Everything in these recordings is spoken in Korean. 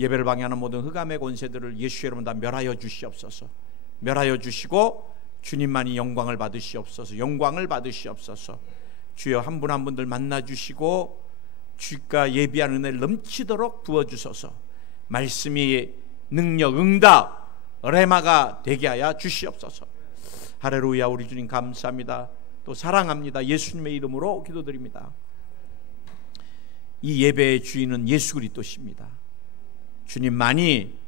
예배를 방해하는 모든 흑암의 권세들을 예수 이름으로 다 멸하여 주시옵소서. 멸하여 주시고 주님만이 영광을 받으시옵소서. 영광을 받으시옵소서. 주여 한 분 한 분들 만나 주시고 주가 예비한 은혜를 넘치도록 부어주소서. 말씀이 능력, 응답, 레마가 되게 하여 주시옵소서. 할렐루야. 우리 주님 감사합니다. 또 사랑합니다. 예수님의 이름으로 기도드립니다. 이 예배의 주인은 예수 그리스도십니다. 주님만이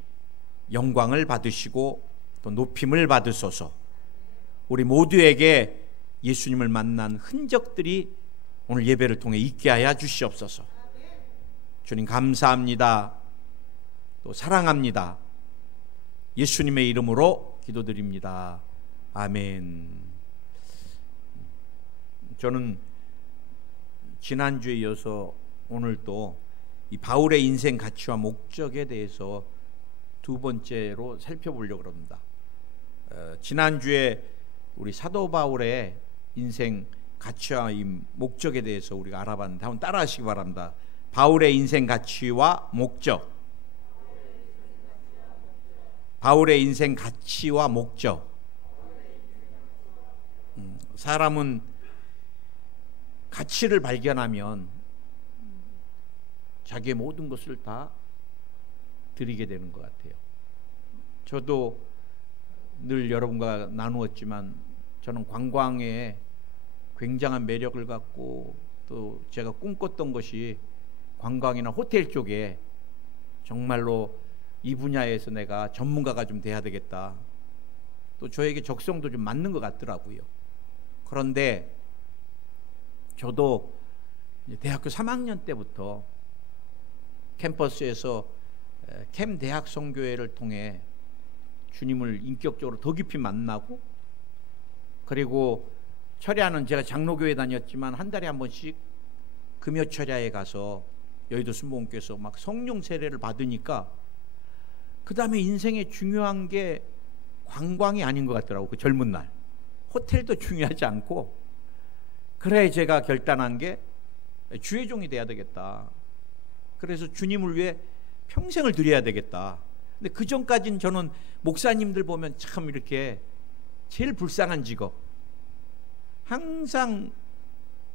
영광을 받으시고 또 높임을 받으소서. 우리 모두에게 예수님을 만난 흔적들이 오늘 예배를 통해 있게 하여 주시옵소서. 주님 감사합니다. 또 사랑합니다. 예수님의 이름으로 기도드립니다. 아멘. 저는 지난주에 이어서 오늘 또 이 바울의 인생 가치와 목적에 대해서 두 번째로 살펴보려고 합니다. 지난주에 우리 사도 바울의 인생 가치와 이 목적에 대해서 우리가 알아봤는데 한번 따라하시기 바랍니다. 바울의 인생 가치와 목적. 바울의 인생 가치와 목적. 사람은 가치를 발견하면 자기의 모든 것을 다 드리게 되는 것 같아요. 저도 늘 여러분과 나누었지만 저는 관광에 굉장한 매력을 갖고 또 제가 꿈꿨던 것이 관광이나 호텔 쪽에 정말로 이 분야에서 내가 전문가가 좀 돼야 되겠다. 또 저에게 적성도 좀 맞는 것 같더라고요. 그런데 저도 대학교 3학년 때부터 캠퍼스에서 캠 대학 선교회를 통해 주님을 인격적으로 더 깊이 만나고, 그리고 철야는 제가 장로교회 다녔지만 한 달에 한 번씩 금요 철야에 가서 여의도 순복음교회에서 막 성령 세례를 받으니까 그 다음에 인생에 중요한 게 관광이 아닌 것 같더라고. 그 젊은 날 호텔도 중요하지 않고, 그래 제가 결단한 게 주의 종이 돼야 되겠다. 그래서 주님을 위해 평생을 드려야 되겠다. 근데 그 전까지는 저는 목사님들 보면 참 이렇게 제일 불쌍한 직업, 항상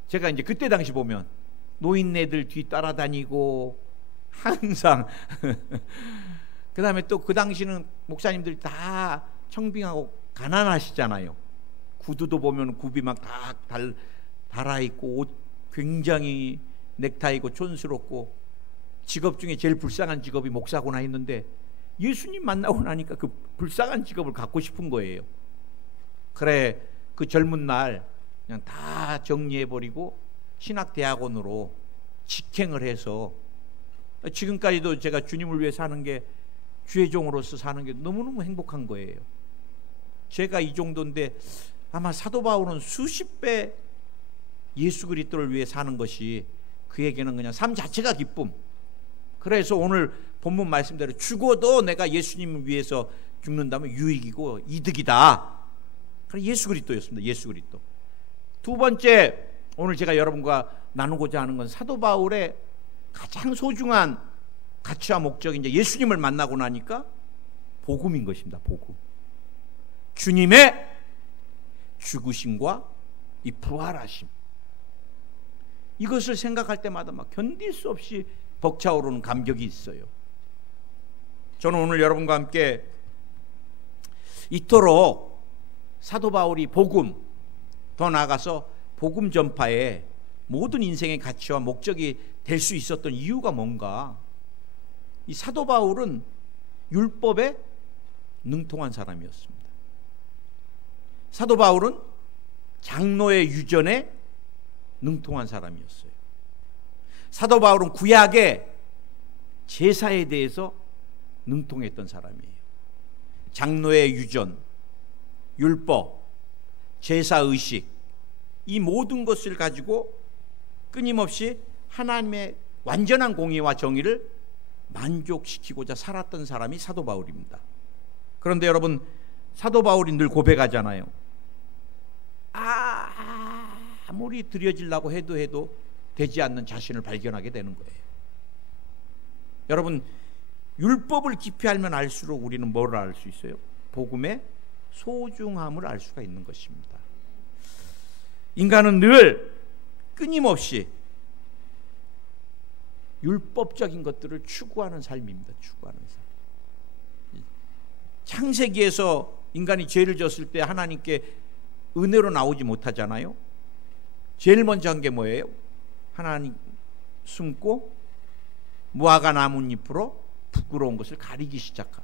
제가 이제 그때 당시 보면 노인네들 뒤 따라다니고 항상 그 다음에 또 그 당시는 목사님들이 다 청빙하고 가난하시잖아요. 구두도 보면 굽이 막 다 달아있고 옷 굉장히 넥타이고 촌스럽고, 직업 중에 제일 불쌍한 직업이 목사구나 했는데 예수님 만나고 나니까 그 불쌍한 직업을 갖고 싶은 거예요. 그래 그 젊은 날 그냥 다 정리해버리고 신학대학원으로 직행을 해서 지금까지도 제가 주님을 위해 사는 게, 주의 종으로서 사는 게 너무너무 행복한 거예요. 제가 이 정도인데 아마 사도 바울은 수십 배 예수 그리스도를 위해 사는 것이 그에게는 그냥 삶 자체가 기쁨. 그래서 오늘 본문 말씀대로 죽어도 내가 예수님을 위해서 죽는다면 유익이고 이득이다. 그래 예수 그리스도였습니다. 예수 그리스도. 두 번째 오늘 제가 여러분과 나누고자 하는 건 사도 바울의 가장 소중한 가치와 목적이 이제 예수님을 만나고 나니까 복음인 것입니다. 복음. 주님의 죽으심과 이 부활하심. 이것을 생각할 때마다 막 견딜 수 없이 벅차오르는 감격이 있어요. 저는 오늘 여러분과 함께 이토록 사도 바울이 복음, 더 나아가서 복음 전파에 모든 인생의 가치와 목적이 될 수 있었던 이유가 뭔가. 이 사도 바울은 율법에 능통한 사람이었습니다. 사도 바울은 장로의 유전에 능통한 사람이었어요. 사도 바울은 구약의 제사에 대해서 능통했던 사람이에요. 장로의 유전, 율법, 제사의식, 이 모든 것을 가지고 끊임없이 하나님의 완전한 공의와 정의를 만족시키고자 살았던 사람이 사도 바울입니다. 그런데 여러분, 사도 바울이 늘 고백하잖아요. 아무리 드려지려고 해도 되지 않는 자신을 발견하게 되는 거예요. 여러분, 율법을 깊이 알면 알수록 우리는 뭘 알 수 있어요? 복음의 소중함을 알 수가 있는 것입니다. 인간은 늘 끊임없이 율법적인 것들을 추구하는 삶입니다. 추구하는 삶. 창세기에서 인간이 죄를 졌을 때 하나님께 은혜로 나오지 못하잖아요. 제일 먼저 한 게 뭐예요? 하나님 숨고 무화과 나뭇잎으로 부끄러운 것을 가리기 시작한.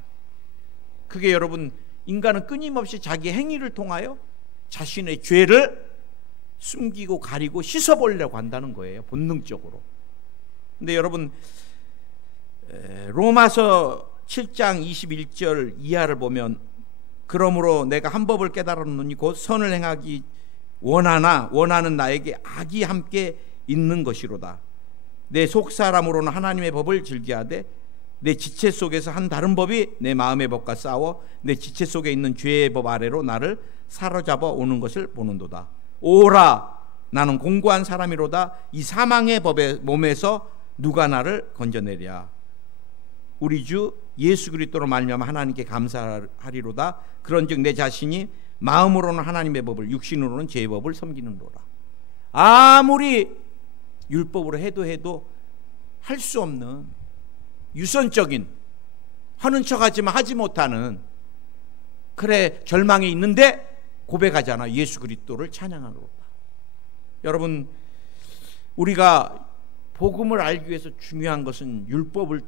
그게 여러분, 인간은 끊임없이 자기 행위를 통하여 자신의 죄를 숨기고 가리고 씻어보려고 한다는 거예요. 본능적으로. 근데 여러분, 로마서 7장 21절 이하를 보면, 그러므로 내가 한 법을 깨달았노니 곧 선을 행하기 원하는 나에게 악이 함께 있는 것이로다. 내 속사람으로는 하나님의 법을 즐기하되 내 지체 속에서 한 다른 법이 내 마음의 법과 싸워 내 지체 속에 있는 죄의 법 아래로 나를 사로잡아 오는 것을 보는도다. 오라, 나는 공고한 사람이로다. 이 사망의 법의 몸에서 누가 나를 건져내랴. 우리 주 예수 그리스도로 말미암아 하나님께 감사하리로다. 그런즉 내 자신이 마음으로는 하나님의 법을, 육신으로는 죄의 법을 섬기는도다. 아무리 율법으로 해도 할 수 없는 유선적인, 하는 척하지만 하지 못하는, 그래 절망이 있는데 고백하잖아. 예수 그리스도를 찬양하노라. 여러분, 우리가 복음을 알기 위해서 중요한 것은 율법을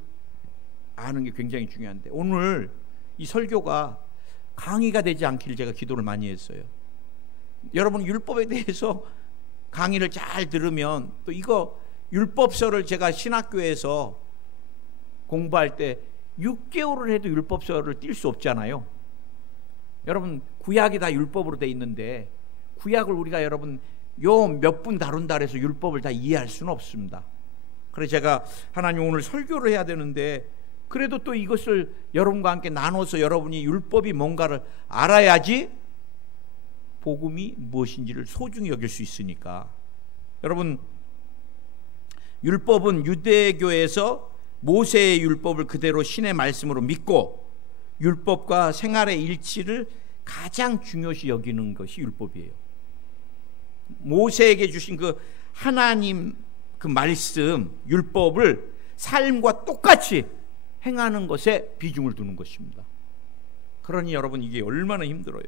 아는 게 굉장히 중요한데, 오늘 이 설교가 강의가 되지 않기를 제가 기도를 많이 했어요. 여러분, 율법에 대해서 강의를 잘 들으면, 또 이거 율법서를 제가 신학교에서 공부할 때 6개월을 해도 율법서를 뛸 수 없잖아요. 여러분, 구약이 다 율법으로 돼 있는데 구약을 우리가 여러분 요 몇 분 다룬다 해서 율법을 다 이해할 수는 없습니다. 그래서 제가 하나님 오늘 설교를 해야 되는데, 그래도 또 이것을 여러분과 함께 나눠서 여러분이 율법이 뭔가를 알아야지 복음이 무엇인지를 소중히 여길 수 있으니까. 여러분, 율법은 유대교에서 모세의 율법을 그대로 신의 말씀으로 믿고 율법과 생활의 일치를 가장 중요시 여기는 것이 율법이에요. 모세에게 주신 그 하나님 그 말씀, 율법을 삶과 똑같이 행하는 것에 비중을 두는 것입니다. 그러니 여러분, 이게 얼마나 힘들어요.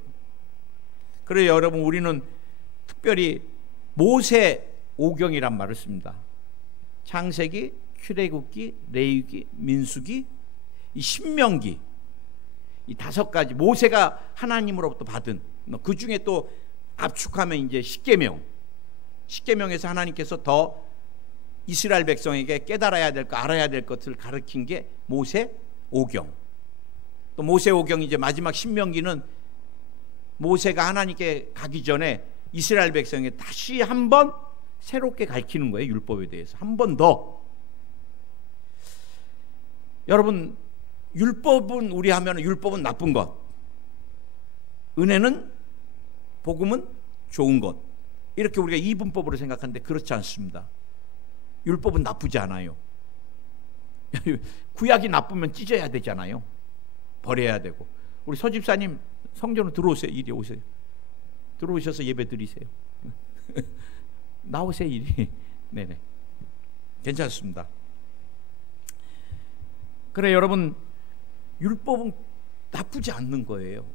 그래서 여러분, 우리는 특별히 모세 오경이란 말을 씁니다. 창세기, 출애굽기, 레위기, 민수기, 이 신명기, 이 5가지 모세가 하나님으로부터 받은, 그 중에 또 압축하면 이제 십계명에서 하나님께서 더 이스라엘 백성에게 깨달아야 될 것, 알아야 될 것을 가르친 게 모세 오경. 또 모세 오경 이제 마지막 신명기는 모세가 하나님께 가기 전에 이스라엘 백성에게 다시 한번 새롭게 가르치는 거예요. 율법에 대해서 한 번 더. 여러분, 율법은 우리 하면 율법은 나쁜 것, 은혜는, 복음은 좋은 것, 이렇게 우리가 이분법으로 생각하는데 그렇지 않습니다. 율법은 나쁘지 않아요. 구약이 나쁘면 찢어야 되잖아요. 버려야 되고. 우리 서집사님 성전으로 들어오세요. 이리 오세요. 들어오셔서 예배 드리세요. 나오세요. 이리. 네네. 괜찮습니다. 그래, 여러분, 율법은 나쁘지 않는 거예요.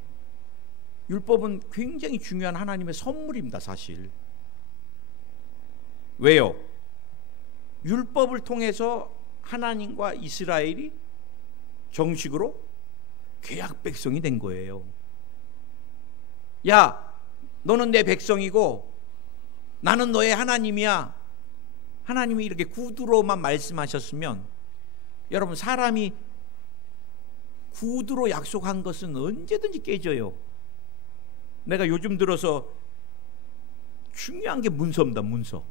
율법은 굉장히 중요한 하나님의 선물입니다, 사실. 왜요? 율법을 통해서 하나님과 이스라엘이 정식으로 계약 백성이 된 거예요. 야, 너는 내 백성이고 나는 너의 하나님이야. 하나님이 이렇게 구두로만 말씀하셨으면, 여러분, 사람이 구두로 약속한 것은 언제든지 깨져요. 내가 요즘 들어서 중요한 게 문서입니다. 문서.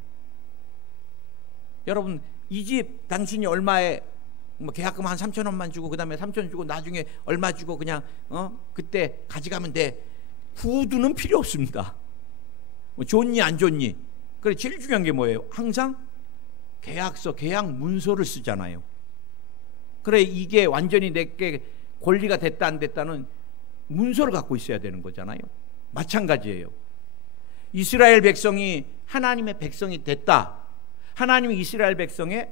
여러분, 이 집 당신이 얼마에 계약금 한 3,000원만 주고, 그 다음에 3,000원 주고, 나중에 얼마 주고 그냥 그때 가져가면 돼. 구두는 필요 없습니다. 뭐 좋니 안 좋니. 그래, 제일 중요한 게 뭐예요? 항상 계약서, 계약 문서를 쓰잖아요. 그래, 이게 완전히 내게 권리가 됐다 안 됐다는 문서를 갖고 있어야 되는 거잖아요. 마찬가지예요. 이스라엘 백성이 하나님의 백성이 됐다, 하나님이 이스라엘 백성의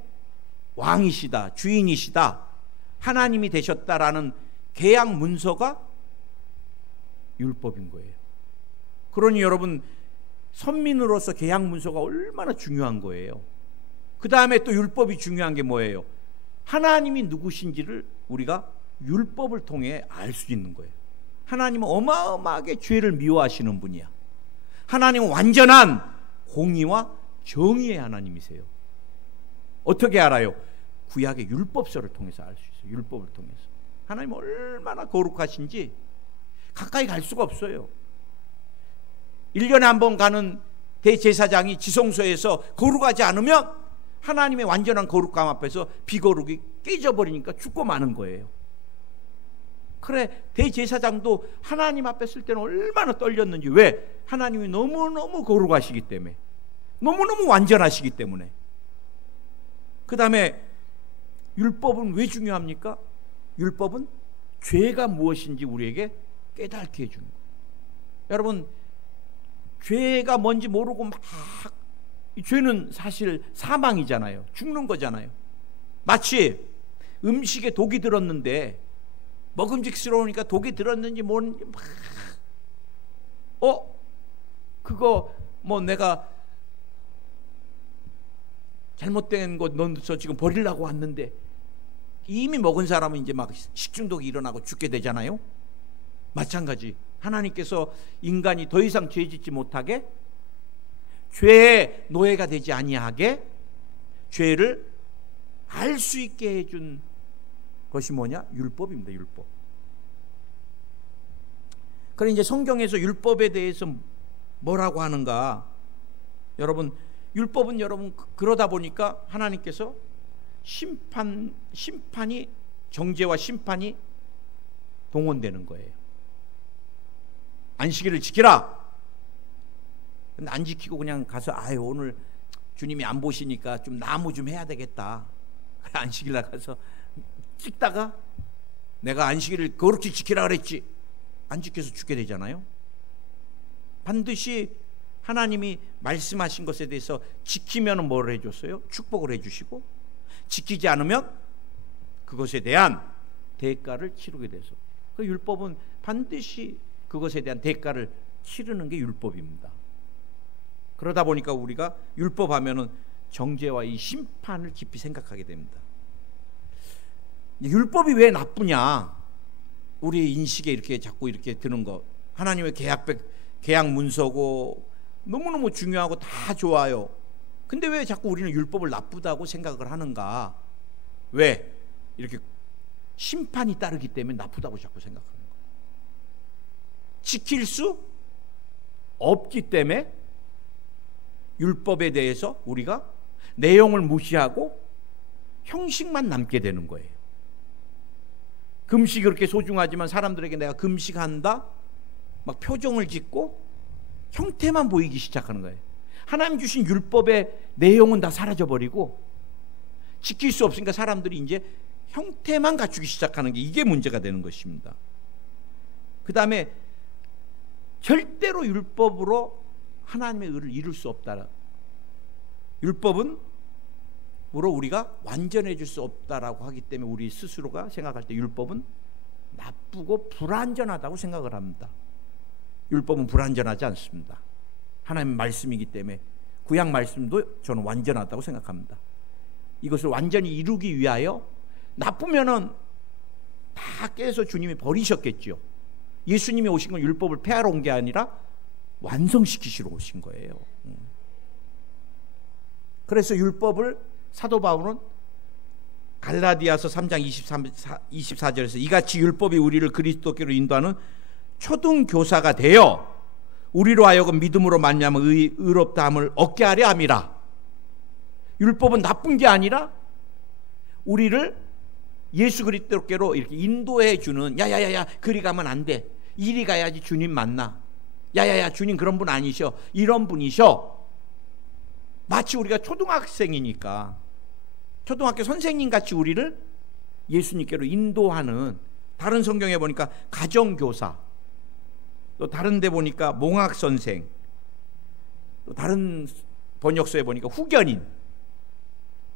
왕이시다, 주인이시다, 하나님이 되셨다라는 계약 문서가 율법인 거예요. 그러니 여러분, 선민으로서 계약 문서가 얼마나 중요한 거예요. 그 다음에 또 율법이 중요한 게 뭐예요? 하나님이 누구신지를 우리가 율법을 통해 알 수 있는 거예요. 하나님은 어마어마하게 죄를 미워하시는 분이야. 하나님은 완전한 공의와 정의의 하나님이세요. 어떻게 알아요? 구약의 율법서를 통해서 알 수 있어요. 율법을 통해서. 하나님 얼마나 거룩하신지 가까이 갈 수가 없어요. 1년에 한 번 가는 대제사장이 지성소에서 거룩하지 않으면 하나님의 완전한 거룩감 앞에서 비거룩이 깨져버리니까 죽고 마는 거예요. 그래, 대제사장도 하나님 앞에 쓸 때는 얼마나 떨렸는지. 왜? 하나님이 너무너무 거룩하시기 때문에, 너무너무 완전하시기 때문에. 그 다음에 율법은 왜 중요합니까? 율법은 죄가 무엇인지 우리에게 깨닫게 해주는 거예요. 여러분, 죄가 뭔지 모르고 막, 죄는 사실 사망이잖아요. 죽는 거잖아요. 마치 음식에 독이 들었는데 먹음직스러우니까 독이 들었는지 뭔지 막, 그거 뭐 내가 잘못된 거 넣어서 지금 버리려고 왔는데, 이미 먹은 사람은 이제 막 식중독이 일어나고 죽게 되잖아요. 마찬가지, 하나님께서 인간이 더 이상 죄 짓지 못하게, 죄의 노예가 되지 아니하게 죄를 알 수 있게 해준 것이 뭐냐? 율법입니다. 율법. 그래, 이제 성경에서 율법에 대해서 뭐라고 하는가? 여러분, 율법은 여러분 그러다 보니까 하나님께서 심판이, 정죄와 심판이 동원되는 거예요. 안식일을 지키라. 근데 안 지키고 그냥 가서 오늘 주님이 안 보시니까 좀 나무 좀 해야 되겠다. 안식일 나가서 찍다가 내가 안식일을 거룩히 지키라 그랬지, 안 지켜서 죽게 되잖아요. 반드시 하나님이 말씀하신 것에 대해서 지키면 뭘 해줬어요? 축복을 해주시고, 지키지 않으면 그것에 대한 대가를 치르게 돼서, 그 율법은 반드시 그것에 대한 대가를 치르는 게 율법입니다. 그러다 보니까 우리가 율법하면은 정죄와 이 심판을 깊이 생각하게 됩니다. 율법이 왜 나쁘냐? 우리 인식에 이렇게 자꾸 이렇게 드는 거, 하나님의 계약 문서고 너무너무 중요하고 다 좋아요. 근데 왜 자꾸 우리는 율법을 나쁘다고 생각을 하는가? 왜? 이렇게 심판이 따르기 때문에 나쁘다고 자꾸 생각하는 거예요. 지킬 수 없기 때문에 율법에 대해서 우리가 내용을 무시하고 형식만 남게 되는 거예요. 금식이 그렇게 소중하지만 사람들에게 내가 금식한다 막 표정을 짓고 형태만 보이기 시작하는 거예요. 하나님 주신 율법의 내용은 다 사라져버리고 지킬 수 없으니까 사람들이 이제 형태만 갖추기 시작하는 게, 이게 문제가 되는 것입니다. 그 다음에 절대로 율법으로 하나님의 의를 이룰 수 없다. 율법은 으로 우리가 완전해 줄 수 없다라고 하기 때문에 우리 스스로가 생각할 때 율법은 나쁘고 불완전하다고 생각을 합니다. 율법은 불완전하지 않습니다. 하나님의 말씀이기 때문에 구약 말씀도 저는 완전하다고 생각합니다. 이것을 완전히 이루기 위하여, 나쁘면은 다 깨서 주님이 버리셨겠죠. 예수님이 오신 건 율법을 폐하러 온 게 아니라 완성시키시러 오신 거예요. 그래서 율법을 사도 바울은 갈라디아서 3장 24절에서 이같이 율법이 우리를 그리스도께로 인도하는 초등교사가 되어 우리로 하여금 믿음으로 말미암아 의롭다함을 얻게 하려 함이라. 율법은 나쁜 게 아니라 우리를 예수 그리스도께로 이렇게 인도해 주는, 야야야야 그리 가면 안 돼, 이리 가야지 주님 만나, 야야야 주님 그런 분 아니셔, 이런 분이셔. 마치 우리가 초등학생이니까 초등학교 선생님 같이 우리를 예수님께로 인도하는, 다른 성경에 보니까 가정교사, 또 다른 데 보니까 몽학선생, 또 다른 번역서에 보니까 후견인,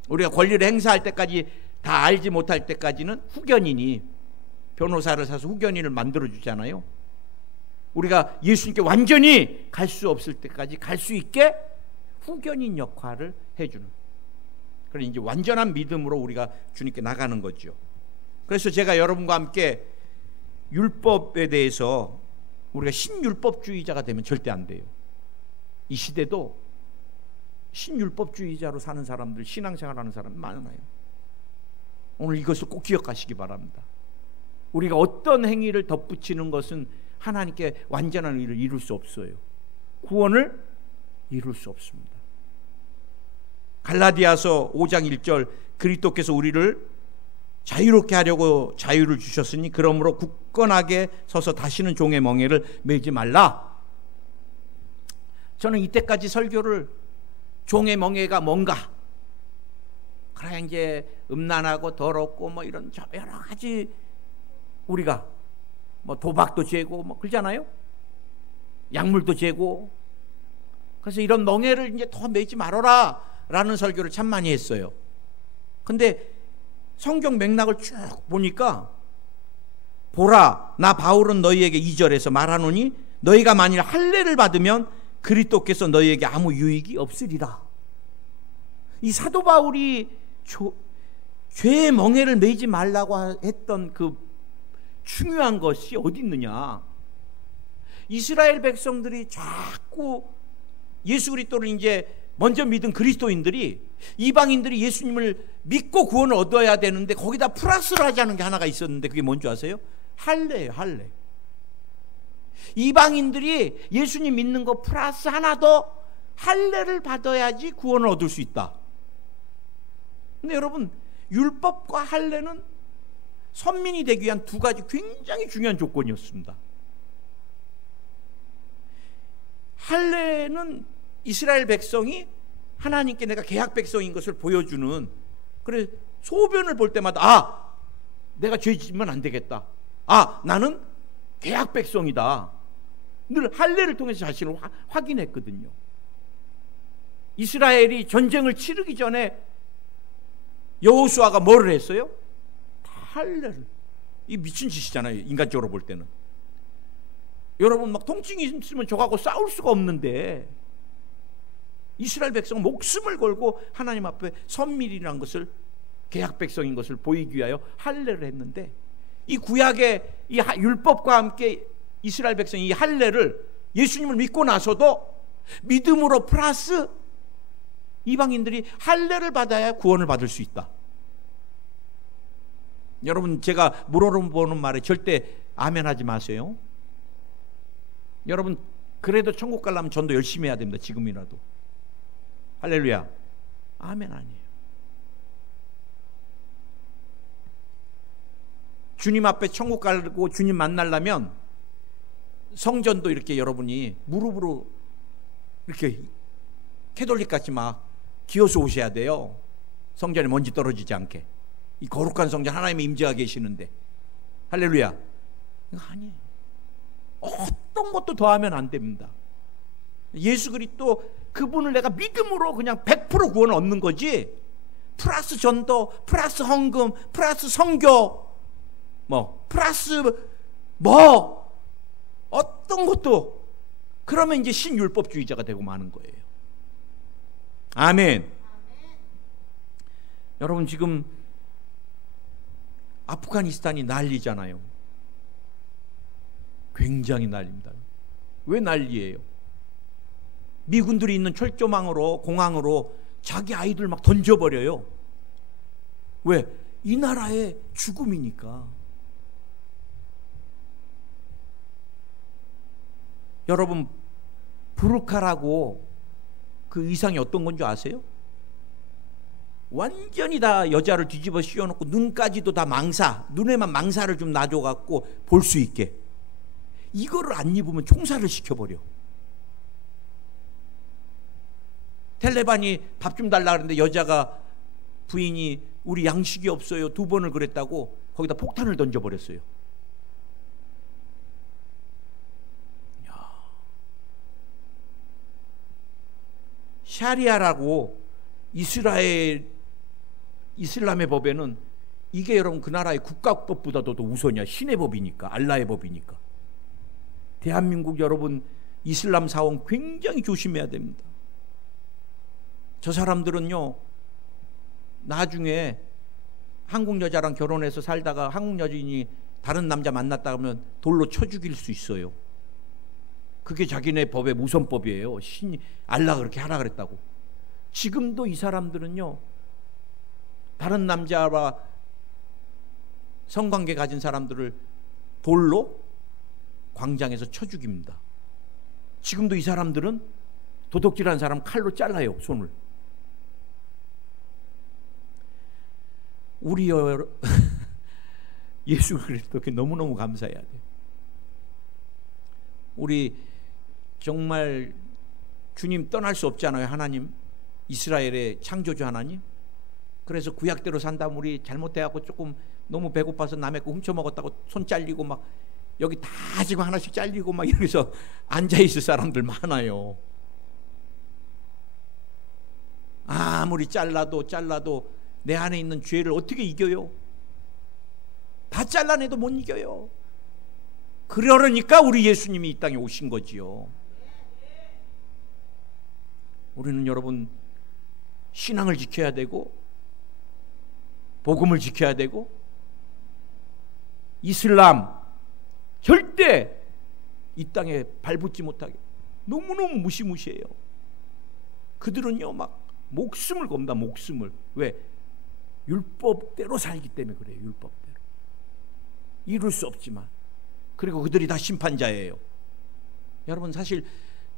우리가 권리를 행사할 때까지 다 알지 못할 때까지는 후견인이, 변호사를 사서 후견인을 만들어 주잖아요. 우리가 예수님께 완전히 갈 수 없을 때까지 갈 수 있게 후견인 역할을 해주는, 그래 이제 완전한 믿음으로 우리가 주님께 나가는 거죠. 그래서 제가 여러분과 함께 율법에 대해서, 우리가 신율법주의자가 되면 절대 안 돼요. 이 시대도 신율법주의자로 사는 사람들, 신앙생활하는 사람이 많아요. 오늘 이것을 꼭 기억하시기 바랍니다. 우리가 어떤 행위를 덧붙이는 것은 하나님께 완전한 의를 이룰 수 없어요. 구원을 이룰 수 없습니다. 갈라디아서 5장 1절, 그리스도께서 우리를 자유롭게 하려고 자유를 주셨으니 그러므로 굳건하게 서서 다시는 종의 멍에를 매지 말라. 저는 이때까지 설교를 종의 멍에가 뭔가, 그래 이제 음란하고 더럽고 뭐 이런 여러 가지, 우리가 뭐 도박도 죄고 뭐 그러잖아요. 약물도 죄고. 그래서 이런 멍에를 이제 더 매지 말아라 라는 설교를 참 많이 했어요. 근데 성경 맥락을 쭉 보니까, 보라 나 바울은 너희에게 2절에서 말하노니 너희가 만일 할례를 받으면 그리스도께서 너희에게 아무 유익이 없으리라. 이 사도 바울이 죄의 멍에를 매지 말라고 했던 그 중요한 것이 어디 있느냐. 이스라엘 백성들이 자꾸 예수 그리스도를 이제 먼저 믿은 그리스도인들이, 이방인들이 예수님을 믿고 구원을 얻어야 되는데 거기다 플러스를 하자는 게 하나가 있었는데, 그게 뭔지 아세요? 할례예요. 할례. 이방인들이 예수님 믿는 거 플러스 하나 더 할례를 받아야지 구원을 얻을 수 있다. 근데 여러분, 율법과 할례는 선민이 되기 위한 두 가지 굉장히 중요한 조건이었습니다. 할례는 이스라엘 백성이 하나님께 내가 계약 백성인 것을 보여주는, 그래 소변을 볼 때마다 내가 죄 지으면 안 되겠다, 나는 계약 백성이다, 늘 할례를 통해서 자신을 확인했거든요. 이스라엘이 전쟁을 치르기 전에 여호수아가 뭐를 했어요? 할례를. 이 미친 짓이잖아요, 인간적으로 볼 때는. 여러분 막 통증이 있으면 저하고 싸울 수가 없는데, 이스라엘 백성은 목숨을 걸고 하나님 앞에 선밀이라는 것을, 계약 백성인 것을 보이기 위하여 할례를 했는데, 이 구약의 이 율법과 함께 이스라엘 백성이 이 할례를, 예수님을 믿고 나서도 믿음으로 플러스 이방인들이 할례를 받아야 구원을 받을 수 있다. 여러분, 제가 물어보는 말에 절대 아멘 하지 마세요. 여러분, 그래도 천국 가려면 전도 열심히 해야 됩니다. 지금이라도. 할렐루야. 아멘 아니에요. 주님 앞에 천국 가고 주님 만나려면 성전도 이렇게 여러분이 무릎으로 이렇게 캐톨릭같이 막 기어서 오셔야 돼요. 성전에 먼지 떨어지지 않게. 이 거룩한 성전, 하나님의 임재가 계시는데. 할렐루야. 이거 아니에요. 어떤 것도 더하면 안 됩니다. 예수 그리스도 그분을 내가 믿음으로 그냥 100% 구원을 얻는 거지, 플러스 전도, 플러스 헌금, 플러스 선교, 뭐 플러스 뭐 어떤 것도, 그러면 이제 신율법주의자가 되고 마는 거예요. 아멘. 여러분, 지금 아프가니스탄이 난리잖아요. 굉장히 난리입니다. 왜 난리예요? 미군들이 있는 철조망으로, 공항으로 자기 아이들 막 던져버려요. 왜? 이 나라의 죽음이니까. 여러분, 부르카라고 그 의상이 어떤 건지 아세요? 완전히 다 여자를 뒤집어 씌워놓고 눈까지도 다 망사, 눈에만 망사를 좀 놔줘갖고 볼 수 있게. 이거를 안 입으면 총살을 시켜버려. 텔레반이 밥 좀 달라 그러는데 여자가, 부인이 우리 양식이 없어요. 2번을 그랬다고 거기다 폭탄을 던져버렸어요. 샤리아라고 이슬람의 법에는 이게 여러분 그 나라의 국가법보다도 더 우선이야. 신의 법이니까, 알라의 법이니까. 대한민국 여러분 이슬람 사원 굉장히 조심해야 됩니다. 저 사람들은요, 나중에 한국 여자랑 결혼해서 살다가 한국 여인이 다른 남자 만났다 하면 돌로 쳐 죽일 수 있어요. 그게 자기네 법의 우선법이에요. 알라가 그렇게 하라 그랬다고. 지금도 이 사람들은요, 다른 남자와 성관계 가진 사람들을 돌로 광장에서 쳐 죽입니다. 지금도 이 사람들은 도둑질하는 사람 칼로 잘라요, 손을. 우리 예수 그리스도께 너무너무 감사해야 돼요. 우리 정말 주님 떠날 수 없잖아요. 하나님, 이스라엘의 창조주 하나님. 그래서 구약대로 산다면 우리 잘못해갖고 조금 너무 배고파서 남의 거 훔쳐먹었다고 손 잘리고 막 여기 다 지금 하나씩 잘리고 막 이러면서 앉아있을 사람들 많아요. 아무리 잘라도 내 안에 있는 죄를 어떻게 이겨요? 다 잘라내도 못 이겨요. 그러니까 우리 예수님이 이 땅에 오신 거지요. 우리는 여러분 신앙을 지켜야 되고 복음을 지켜야 되고 이슬람 절대 이 땅에 발붙지 못하게 너무너무 무시무시해요. 그들은요 막 목숨을 겁니다. 목숨을. 왜? 율법대로 살기 때문에 그래요. 율법대로. 이룰 수 없지만. 그리고 그들이 다 심판자예요. 여러분 사실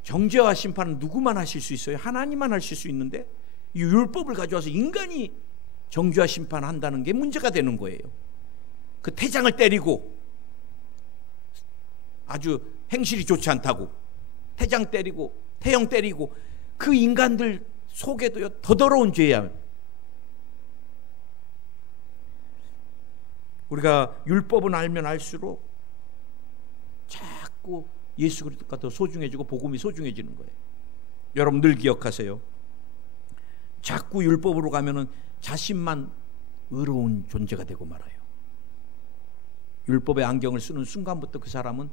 정죄와 심판은 누구만 하실 수 있어요? 하나님만 하실 수 있는데 이 율법을 가져와서 인간이 정죄와 심판한다는 게 문제가 되는 거예요. 그 태장을 때리고 아주 행실이 좋지 않다고 태장 때리고 태형 때리고 그 인간들 속에도요 더 더러운 죄야. 우리가 율법은 알면 알수록 자꾸 예수 그리스도가 더 소중해지고 복음이 소중해지는 거예요. 여러분 늘 기억하세요. 자꾸 율법으로 가면은 자신만 의로운 존재가 되고 말아요. 율법의 안경을 쓰는 순간부터 그 사람은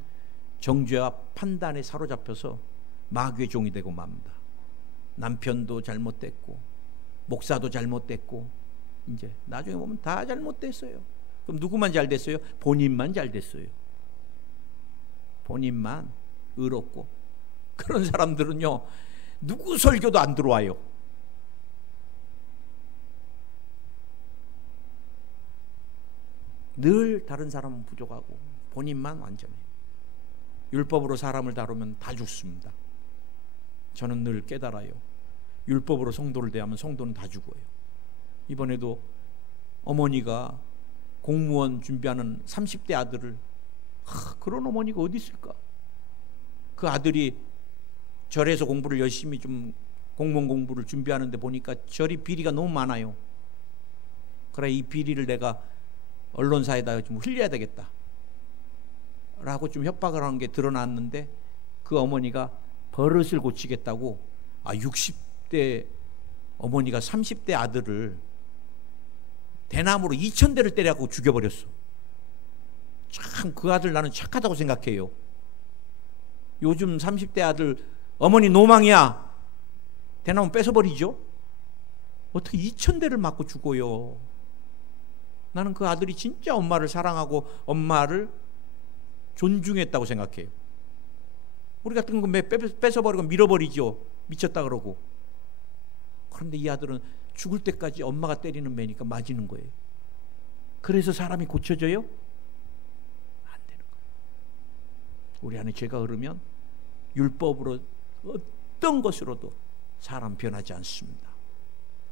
정죄와 판단에 사로잡혀서 마귀의 종이 되고 맙니다. 남편도 잘못됐고 목사도 잘못됐고 이제 나중에 보면 다 잘못됐어요. 그럼 누구만 잘 됐어요? 본인만 잘 됐어요. 본인만 의롭고. 그런 사람들은요 누구 설교도 안 들어와요. 늘 다른 사람은 부족하고 본인만 완전해요. 율법으로 사람을 다루면 다 죽습니다. 저는 늘 깨달아요. 율법으로 성도를 대하면 성도는 다 죽어요. 이번에도 어머니가 공무원 준비하는 30대 아들을 그런 어머니가 어디 있을까? 그 아들이 절에서 공부를 열심히 좀 공무원 공부를 준비하는데 보니까 절이 비리가 너무 많아요. 그래 이 비리를 내가 언론사에다가 좀 흘려야 되겠다 라고 좀 협박을 하는 게 드러났는데 그 어머니가 버릇을 고치겠다고 60대 어머니가 30대 아들을 대나무로 2000대를 때려갖고 죽여버렸어. 참 그 아들 나는 착하다고 생각해요. 요즘 30대 아들 어머니 노망이야 대나무 뺏어버리죠. 어떻게 2000대를 맞고 죽어요. 나는 그 아들이 진짜 엄마를 사랑하고 엄마를 존중했다고 생각해요. 우리 같은 거 뺏어버리고 밀어버리죠. 미쳤다 그러고. 그런데 이 아들은 죽을 때까지 엄마가 때리는 매니까 맞이는 거예요. 그래서 사람이 고쳐져요? 안 되는 거예요. 우리 안에 죄가 흐르면 율법으로 어떤 것으로도 사람 변하지 않습니다.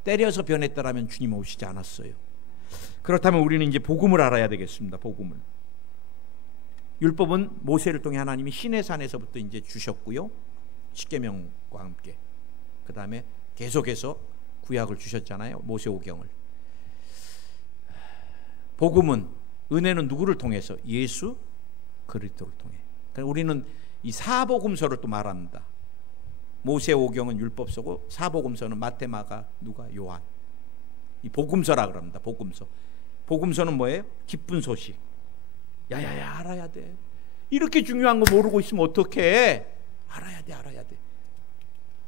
때려서 변했다라면 주님 오시지 않았어요. 그렇다면 우리는 이제 복음을 알아야 되겠습니다. 복음을. 율법은 모세를 통해 하나님이 시내산에서부터 이제 주셨고요. 십계명과 함께. 그 다음에 계속해서 구약을 주셨잖아요. 모세오경을. 복음은, 은혜는 누구를 통해서? 예수 그리스도를 통해. 그러니까 우리는 이 사복음서를 또 말합니다. 모세오경은 율법서고 사복음서는 마태, 마가, 누가, 요한. 이 복음서라 그럽니다. 복음서. 복음서는 뭐예요? 기쁜 소식. 야야야, 알아야 돼. 이렇게 중요한 거 모르고 있으면 어떡해? 알아야 돼, 알아야 돼.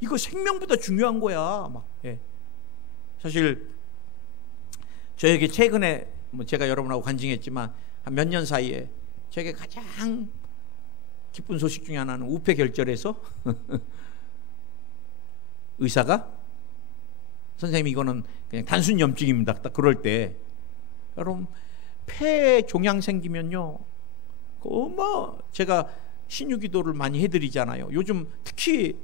이거 생명보다 중요한 거야. 막. 예. 사실 저에게 최근에 제가 여러분하고 간증했지만 한 몇 년 사이에 저에게 가장 기쁜 소식 중에 하나는 우폐 결절에서 의사가 선생님 이거는 그냥 단순 염증입니다. 딱 그럴 때 여러분 폐에 종양 생기면요, 제가 신유기도를 많이 해드리잖아요. 요즘 특히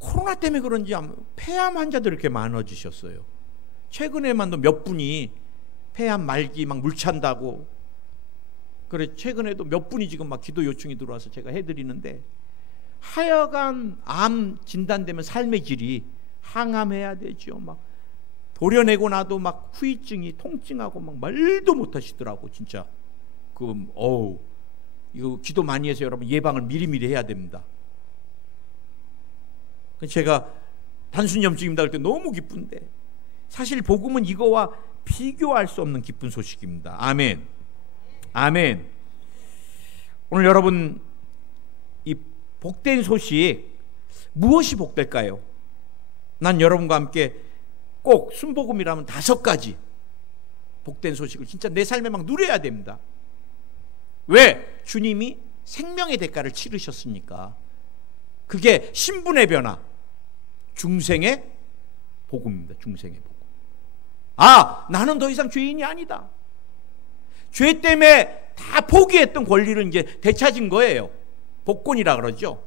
코로나 때문에 그런지 폐암 환자들이 이렇게 많아지셨어요. 최근에만도 몇 분이 폐암 말기 막 물 찬다고. 그래 최근에도 몇 분이 지금 막 기도 요청이 들어와서 제가 해드리는데, 하여간 암 진단되면 삶의 질이 항암해야 되죠. 막 도려내고 나도 막 후유증이 통증하고 막 말도 못하시더라고. 진짜 이거 기도 많이 해서 여러분 예방을 미리미리 해야 됩니다. 제가 단순 염증입니다 할 때 너무 기쁜데, 사실 복음은 이거와 비교할 수 없는 기쁜 소식입니다. 아멘. 아멘. 오늘 여러분 이 복된 소식, 무엇이 복될까요? 난 여러분과 함께 꼭 순복음이라면 5가지 복된 소식을 진짜 내 삶에 막 누려야 됩니다. 왜? 주님이 생명의 대가를 치르셨으니까. 그게 신분의 변화, 중생의 복음입니다. 중생의 복음. 나는 더 이상 죄인이 아니다. 죄 때문에 다 포기했던 권리를 이제 되찾은 거예요. 복권이라 그러죠.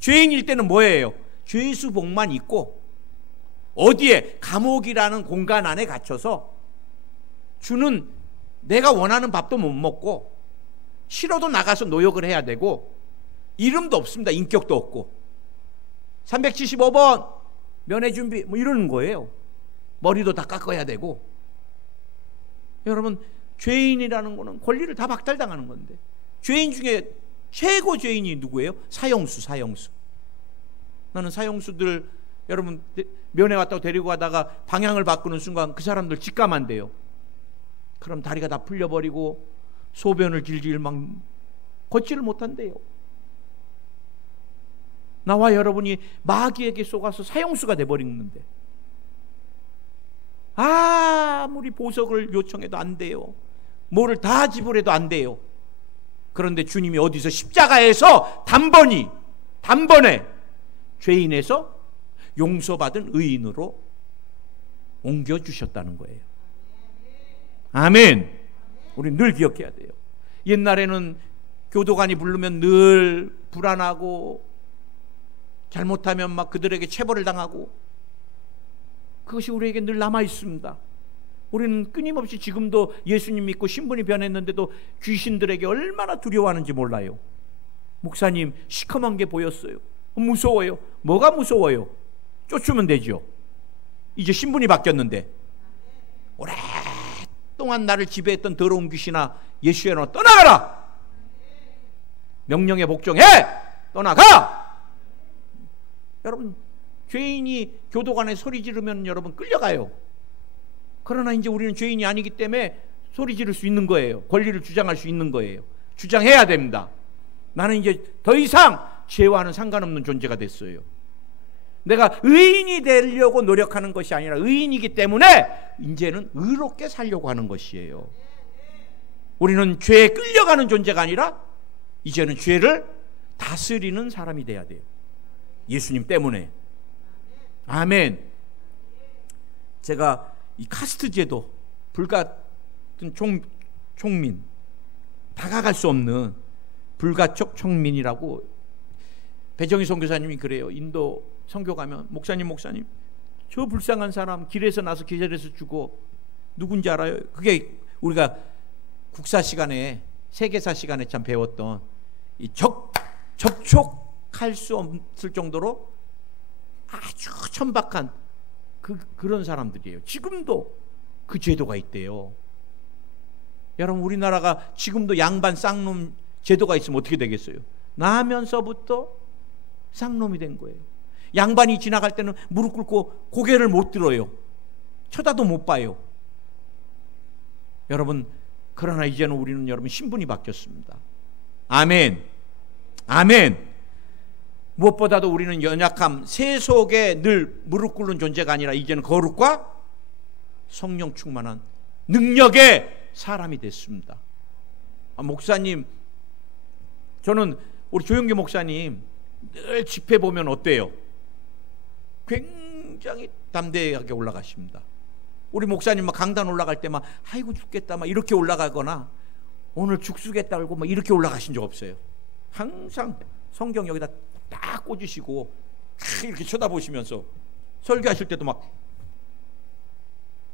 죄인일 때는 뭐예요? 죄수복만 입고 어디에? 감옥이라는 공간 안에 갇혀서 주는 내가 원하는 밥도 못 먹고 싫어도 나가서 노역을 해야 되고 이름도 없습니다. 인격도 없고 375번 면회 준비 이러는 거예요. 머리도 다 깎아야 되고. 여러분 죄인이라는 거는 권리를 다 박탈당하는 건데, 죄인 중에 최고 죄인이 누구예요? 사형수. 나는 사형수들 여러분 면회 왔다고 데리고 가다가 방향을 바꾸는 순간 그 사람들 직감한대요. 그럼 다리가 다 풀려버리고 소변을 질질 막 걷지를 못한대요. 나와 여러분이 마귀에게 속아서 사형수가 돼버리는데 아무리 보석을 요청해도 안 돼요. 뭐를 다 지불해도 안 돼요. 그런데 주님이 어디서 십자가에서 단번에 죄인에서 용서받은 의인으로 옮겨주셨다는 거예요. 아멘. 우리 늘 기억해야 돼요. 옛날에는 교도관이 부르면 늘 불안하고 잘못하면 막 그들에게 체벌을 당하고, 그것이 우리에게 늘 남아 있습니다. 우리는 끊임없이 지금도 예수님 믿고 신분이 변했는데도 귀신들에게 얼마나 두려워하는지 몰라요. 목사님 시커먼 게 보였어요. 무서워요. 뭐가 무서워요? 쫓으면 되죠. 이제 신분이 바뀌었는데. 오랫동안 나를 지배했던 더러운 귀신아, 예수의 너 떠나가라. 명령에 복종해. 떠나가. 여러분 죄인이 교도관에 소리 지르면 여러분 끌려가요. 그러나 이제 우리는 죄인이 아니기 때문에 소리 지를 수 있는 거예요. 권리를 주장할 수 있는 거예요. 주장해야 됩니다. 나는 이제 더 이상 죄와는 상관없는 존재가 됐어요. 내가 의인이 되려고 노력하는 것이 아니라 의인이기 때문에 이제는 의롭게 살려고 하는 것이에요. 우리는 죄에 끌려가는 존재가 아니라 이제는 죄를 다스리는 사람이 돼야 돼요. 예수님 때문에. 아멘. 제가 이 카스트 제도, 불같은 총민, 다가갈 수 없는 불가촉 총민이라고 배정희 선교사님이 그래요. 인도 선교 가면 목사님 저 불쌍한 사람 길에서 나서 기절해서 죽어, 누군지 알아요? 그게 우리가 국사 시간에, 세계사 시간에 참 배웠던 이 접촉할 수 없을 정도로 아주 천박한 그런 사람들이에요. 지금도 그 제도가 있대요. 여러분, 우리나라가 지금도 양반 쌍놈 제도가 있으면 어떻게 되겠어요? 나면서부터 쌍놈이 된 거예요. 양반이 지나갈 때는 무릎 꿇고 고개를 못 들어요. 쳐다도 못 봐요. 여러분, 그러나 이제는 우리는 여러분 신분이 바뀌었습니다. 아멘. 아멘. 무엇보다도 우리는 연약함, 세 속에 늘 무릎 꿇는 존재가 아니라 이제는 거룩과 성령 충만한 능력의 사람이 됐습니다. 목사님, 저는 우리 조영기 목사님 늘 집회 보면 어때요? 굉장히 담대하게 올라가십니다. 우리 목사님 막 강단 올라갈 때 막 아이고 죽겠다 막 이렇게 올라가거나 오늘 죽수겠다 그러고 막 이렇게 올라가신 적 없어요. 항상 성경 여기다 딱 꽂으시고 이렇게 쳐다보시면서 설교하실 때도 막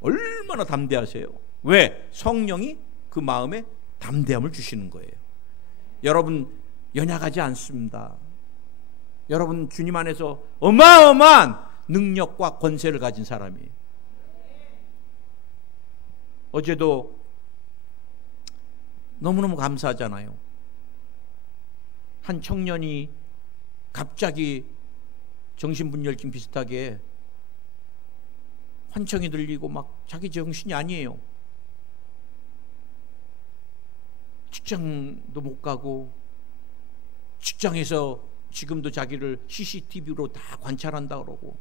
얼마나 담대하세요. 왜? 성령이 그 마음에 담대함을 주시는 거예요. 여러분, 연약하지 않습니다. 여러분, 주님 안에서 어마어마한 능력과 권세를 가진 사람이에요. 어제도 너무너무 감사하잖아요. 한 청년이 갑자기 정신분열증 비슷하게 환청이 들리고 막 자기 정신이 아니에요. 직장도 못 가고 직장에서 지금도 자기를 CCTV로 다 관찰한다 그러고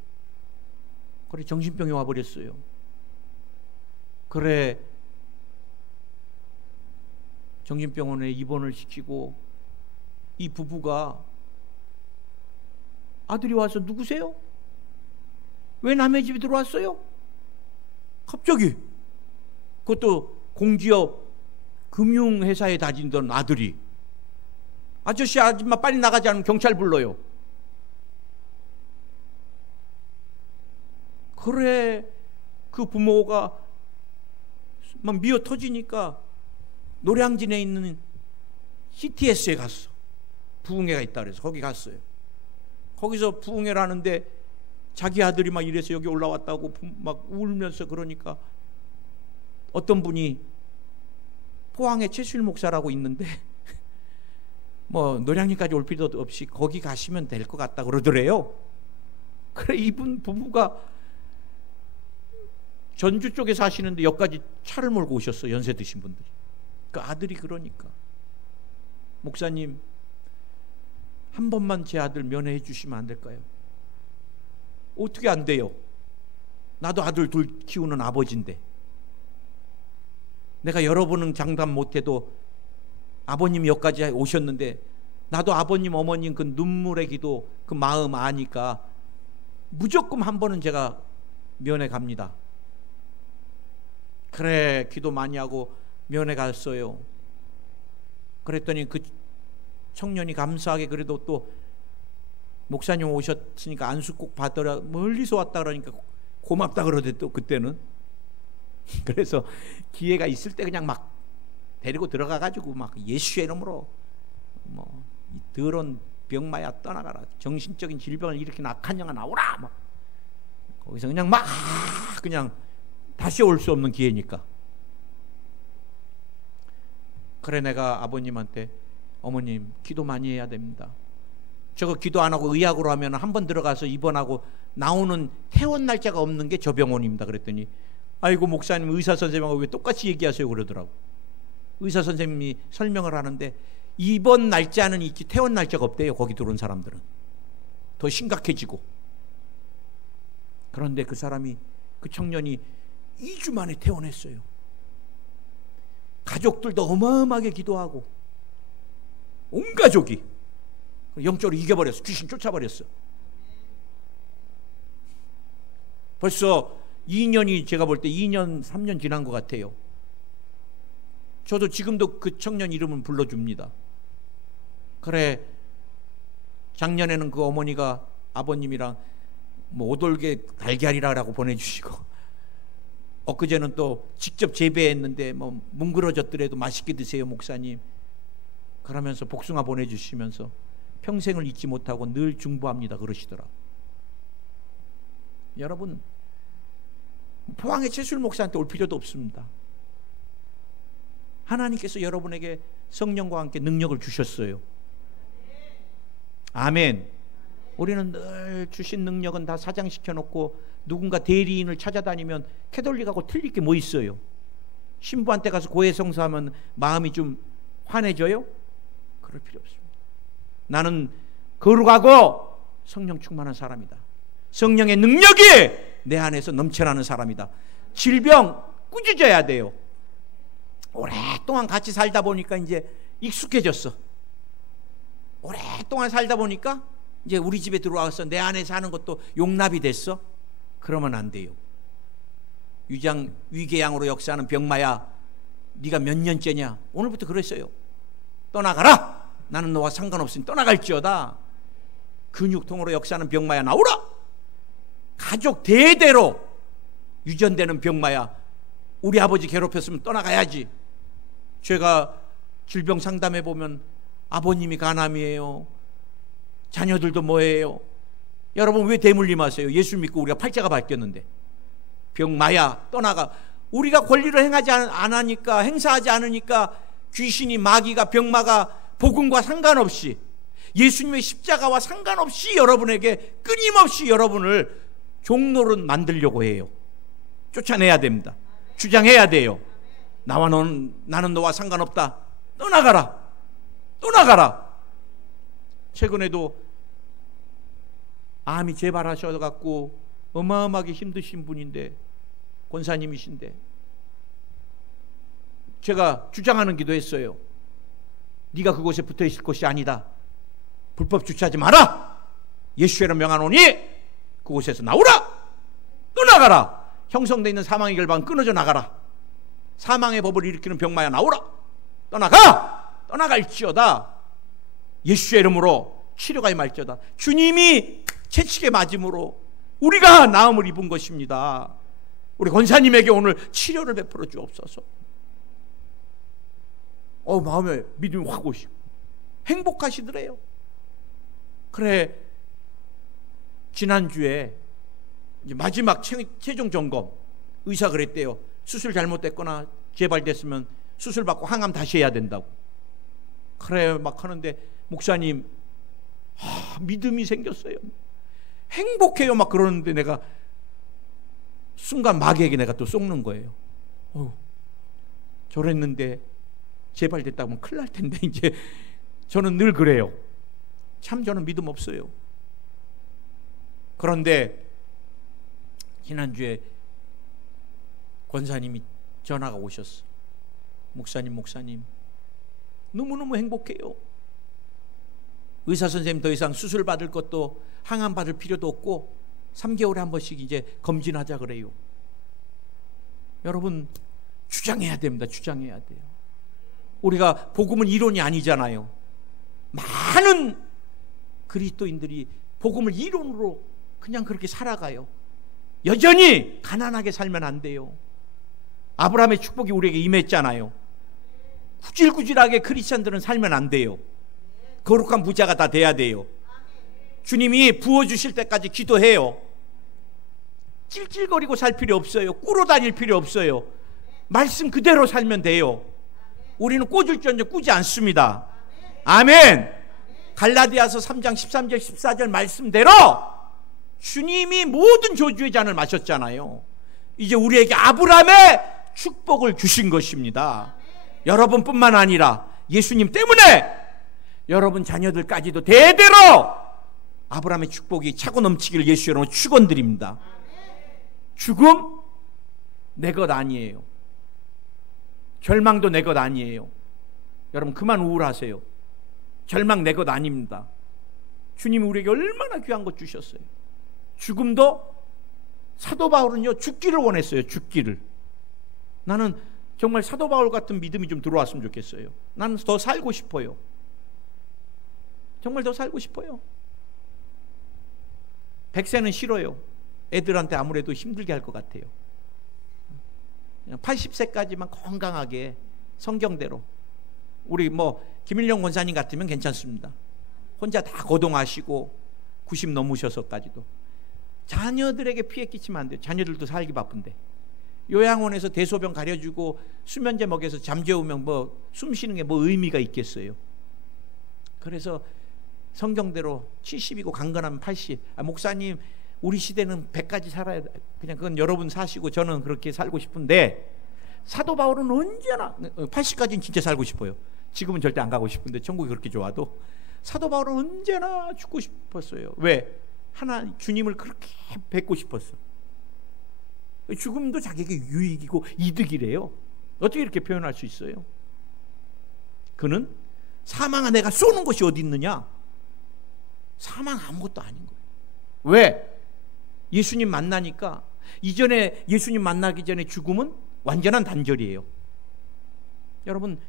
그래 정신병이 와버렸어요. 그래 정신병원에 입원을 시키고 이 부부가 아들이 와서 누구세요? 왜 남의 집에 들어왔어요? 갑자기 그것도 공기업 금융회사에 다니던 아들이 아저씨 아줌마 빨리 나가지 않으면 경찰 불러요. 그래 그 부모가 막 미어 터지니까 노량진에 있는 CTS에 갔어. 부흥회가 있다 그래서 거기 갔어요. 거기서 부흥회를 하는데 자기 아들이 막 이래서 여기 올라왔다고 막 울면서 그러니까 어떤 분이 포항에 최수일 목사라고 있는데 뭐 노량진까지 올 필요도 없이 거기 가시면 될 것 같다 그러더래요. 그래 이분 부부가 전주 쪽에 사시는데 여기까지 차를 몰고 오셨어. 연세 드신 분들이. 그 아들이 그러니까 목사님 한 번만 제 아들 면회해 주시면 안 될까요? 어떻게 안 돼요? 나도 아들 둘 키우는 아버지인데 내가 여러 번은 장담 못해도 아버님이 여기까지 오셨는데 나도 아버님 어머님 그 눈물의 기도 그 마음 아니까 무조건 한 번은 제가 면회 갑니다. 그래 기도 많이 하고 면회 갔어요. 그랬더니 그 청년이 감사하게 그래도 또 목사님 오셨으니까 안수 꼭 받으라 멀리서 왔다 그러니까 고맙다 그러대 또 그때는. 그래서 기회가 있을 때 그냥 막 데리고 들어가 가지고 막 예수의 이름으로 뭐 이 더러운 병마야 떠나가라 정신적인 질병을 일으킨 악한 영아 나오라 막 거기서 그냥 막 그냥 다시 올 수 없는 기회니까. 그래 내가 아버님한테 어머님 기도 많이 해야 됩니다. 저거 기도 안 하고 의학으로 하면 한 번 들어가서 입원하고 나오는 퇴원 날짜가 없는 게 저 병원입니다. 그랬더니 아이고 목사님 의사 선생님하고 왜 똑같이 얘기하세요 그러더라고. 의사 선생님이 설명을 하는데 입원 날짜는 있지 퇴원 날짜가 없대요. 거기 들어온 사람들은 더 심각해지고. 그런데 그 사람이 그 청년이 2주 만에 퇴원했어요. 가족들도 어마어마하게 기도하고 온 가족이 영적으로 이겨버렸어. 귀신 쫓아버렸어. 벌써 2년이 제가 볼 때 2년 3년 지난 것 같아요. 저도 지금도 그 청년 이름은 불러줍니다. 그래 작년에는 그 어머니가 아버님이랑 뭐 오돌개 달걀이라고 보내주시고 엊그제는 또 직접 재배했는데 뭐 뭉그러졌더라도 맛있게 드세요 목사님 그러면서 복숭아 보내주시면서 평생을 잊지 못하고 늘 중보합니다 그러시더라. 여러분 포항의 최술 목사한테 올 필요도 없습니다. 하나님께서 여러분에게 성령과 함께 능력을 주셨어요. 아멘. 우리는 늘 주신 능력은 다 사장시켜 놓고 누군가 대리인을 찾아다니면 캐톨릭하고 틀릴 게 뭐 있어요? 신부한테 가서 고해성사하면 마음이 좀 환해져요? 그럴 필요 없습니다. 나는 거룩하고 성령 충만한 사람이다. 성령의 능력이 내 안에서 넘쳐나는 사람이다. 질병 꾸짖어야 돼요. 오랫동안 같이 살다 보니까 이제 익숙해졌어. 오랫동안 살다 보니까 이제 우리 집에 들어와서 내 안에 사는 것도 용납이 됐어. 그러면 안 돼요. 위궤양으로 역사하는 병마야, 네가 몇 년째냐? 오늘부터 그랬어요. 떠나가라. 나는 너와 상관없으니 떠나갈지어다. 근육통으로 역사하는 병마야, 나오라. 가족 대대로 유전되는 병마야, 우리 아버지 괴롭혔으면 떠나가야지. 제가 질병 상담해 보면 아버님이 간암이에요. 자녀들도 뭐예요? 여러분 왜 대물림하세요? 예수 믿고 우리가 팔자가 바뀌었는데. 병마야 떠나가. 우리가 권리를 행사하지 않으니까 귀신이, 마귀가, 병마가 복음과 상관없이, 예수님의 십자가와 상관없이 여러분에게 끊임없이 여러분을 종노릇 만들려고 해요. 쫓아내야 됩니다. 주장해야 돼요. 나는 너와 상관없다. 떠나가라. 떠나가라. 최근에도 암이 재발하셔갖고 어마어마하게 힘드신 분인데, 권사님이신데, 제가 주장하는 기도했어요. 네가 그곳에 붙어있을 것이 아니다. 불법 주차하지 마라. 예수의 명하노니 그곳에서 나오라. 떠나가라. 형성되어 있는 사망의 결박은 끊어져 나가라. 사망의 법을 일으키는 병마야, 나오라. 떠나가. 떠나갈지어다. 예수의 이름으로 치료가 임할지어다. 주님이 채찍에 맞음으로 우리가 나음을 입은 것입니다. 우리 권사님에게 오늘 치료를 베풀어 주옵소서. 마음에 믿음이 확 오시고 행복하시더래요. 그래, 지난주에 이제 마지막 최종 점검, 의사 그랬대요. 수술 잘못됐거나 재발됐으면 수술 받고 항암 다시 해야 된다고. 그래 막 하는데 목사님, 믿음이 생겼어요. 행복해요 막 그러는데 내가 순간 마귀에게 내가 또 속는 거예요. 저랬는데 재발됐다고 하면 큰일 날 텐데. 이제 저는 늘 그래요. 참 저는 믿음 없어요. 그런데 지난주에 권사님이 전화가 오셨어. 목사님 너무너무 행복해요. 의사선생님 더 이상 수술 받을 것도 항암 받을 필요도 없고 3개월에 한 번씩 이제 검진하자 그래요. 여러분 주장해야 됩니다. 주장해야 돼요. 우리가 복음은 이론이 아니잖아요. 많은 그리스도인들이 복음을 이론으로 그냥 그렇게 살아가요. 여전히 가난하게 살면 안 돼요. 아브라함의 축복이 우리에게 임했잖아요. 구질구질하게 크리스천들은 살면 안 돼요. 거룩한 부자가 다 돼야 돼요. 주님이 부어주실 때까지 기도해요. 찔찔거리고 살 필요 없어요. 꾸러 다닐 필요 없어요. 말씀 그대로 살면 돼요. 우리는 꽂을지언정 꾸지 않습니다. 아멘. 갈라디아서 3장 13절 14절 말씀대로 주님이 모든 저주의 잔을 마셨잖아요. 이제 우리에게 아브라함의 축복을 주신 것입니다. 여러분뿐만 아니라 예수님 때문에 여러분 자녀들까지도 대대로 아브라함의 축복이 차고 넘치기를 예수 여러분 축원드립니다. 죽음 내 것 아니에요. 절망도 내 것 아니에요. 여러분 그만 우울하세요. 절망 내 것 아닙니다. 주님이 우리에게 얼마나 귀한 것 주셨어요. 죽음도, 사도 바울은요 죽기를 원했어요. 죽기를. 나는 정말 사도 바울 같은 믿음이 좀 들어왔으면 좋겠어요. 나는 더 살고 싶어요. 정말 더 살고 싶어요. 100세는 싫어요. 애들한테 아무래도 힘들게 할 것 같아요. 80세까지만 건강하게 성경대로. 우리 김일령 권사님 같으면 괜찮습니다. 혼자 다 거동하시고 90 넘으셔서까지도. 자녀들에게 피해 끼치면 안 돼요. 자녀들도 살기 바쁜데. 요양원에서 대소변 가려주고 수면제 먹여서 잠재우면 뭐 숨 쉬는 게 뭐 의미가 있겠어요. 그래서 성경대로 70이고 강건하면 80. 목사님 우리 시대는 100까지 살아야 돼. 그냥 그건 여러분 사시고 저는 그렇게 살고 싶은데, 사도 바울은 언제나 80까지는 진짜 살고 싶어요. 지금은 절대 안 가고 싶은데, 천국이 그렇게 좋아도 사도 바울은 언제나 죽고 싶었어요. 왜? 하나 주님을 그렇게 뵙고 싶었어. 죽음도 자기에게 유익이고 이득이래요. 어떻게 이렇게 표현할 수 있어요? 그는 사망아 내가 쏘는 곳이 어디 있느냐? 사망 아무것도 아닌 거예요. 왜? 예수님 만나니까, 이전에 예수님 만나기 전에 죽음은 완전한 단절이에요. 여러분,